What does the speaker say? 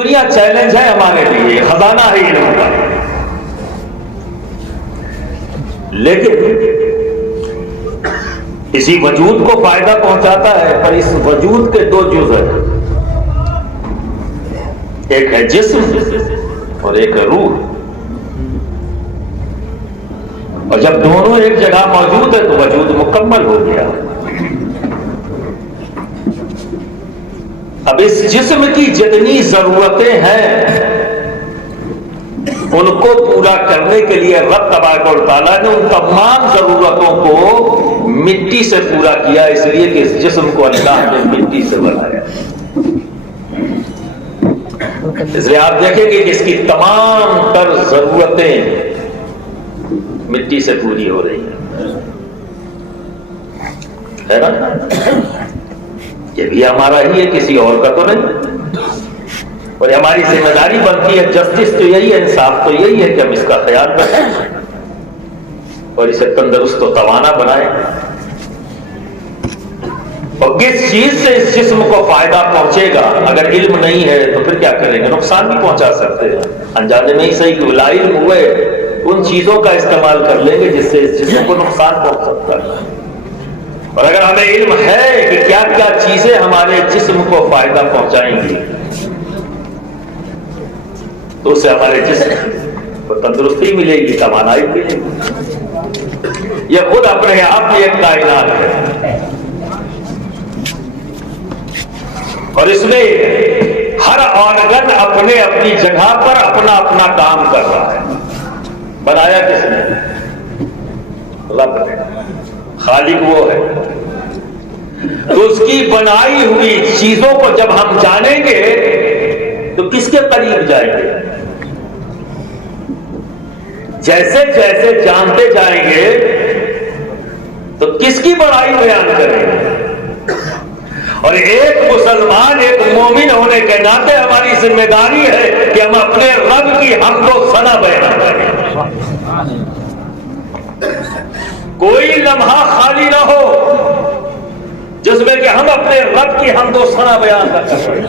دنیا چیلنج ہے ہمارے لیے، خزانہ ہے علم کا، لیکن اسی وجود کو فائدہ پہنچاتا ہے، پر اس وجود کے دو جز ہیں، ایک ہے جسم اور ایک ہے روح، اور جب دونوں ایک جگہ موجود ہے تو وجود مکمل ہو گیا۔ اب اس جسم کی جتنی ضرورتیں ہیں ان کو پورا کرنے کے لیے رب تبارک و تعالیٰ نے ان تمام ضرورتوں کو مٹی سے پورا کیا، اس لیے کہ اس جسم کو اللہ نے مٹی سے بنایا۔ اس لیے آپ دیکھیں گے کہ اس کی تمام تر ضرورتیں مٹی سے پوری ہو رہی ہیں، ہے نا؟ یہ بھی ہمارا ہی ہے، کسی اور کا تو نہیں، اور ہماری ذمہ داری بنتی ہے، جسٹس تو یہی ہے، انصاف تو یہی ہے کہ ہم اس کا خیال رکھیں اور اسے تندرست و توانا بنائیں۔ اور کس چیز سے اس جسم کو فائدہ پہنچے گا؟ اگر علم نہیں ہے تو پھر کیا کریں گے؟ نقصان بھی پہنچا سکتے ہیں، انجانے میں ہی صحیح کہ لا علم ہوئے ان چیزوں کا استعمال کر لیں گے جس سے اس جسم کو نقصان پہنچ سکتا ہے۔ اور اگر ہمیں علم ہے کہ کیا کیا چیزیں ہمارے جسم کو فائدہ پہنچائیں گی تو اس سے ہمارے جسم کو تندرستی ملے گی، توانائی ملے گی۔ یہ خود اپنے آپ میں ایک کائنات ہے، اور اس میں ہر آرگن اپنے اپنی جگہ پر اپنا اپنا کام کر رہا ہے۔ بنایا کس نے؟ رب نے، خالق وہ ہے۔ تو اس کی بنائی ہوئی چیزوں کو جب ہم جانیں گے تو کس کے قریب جائیں گے؟ جیسے جیسے جانتے جائیں گے تو کس کی بڑائی بیان کریں گے؟ اور ایک مسلمان، ایک مومن ہونے کے ناطے ہماری ذمہ داری ہے کہ ہم اپنے رب کی حمد و ثنا بیان کریں۔ کوئی لمحہ خالی نہ ہو جس میں کہ ہم اپنے رب کی حمد و ثنا بیان نہ کریں۔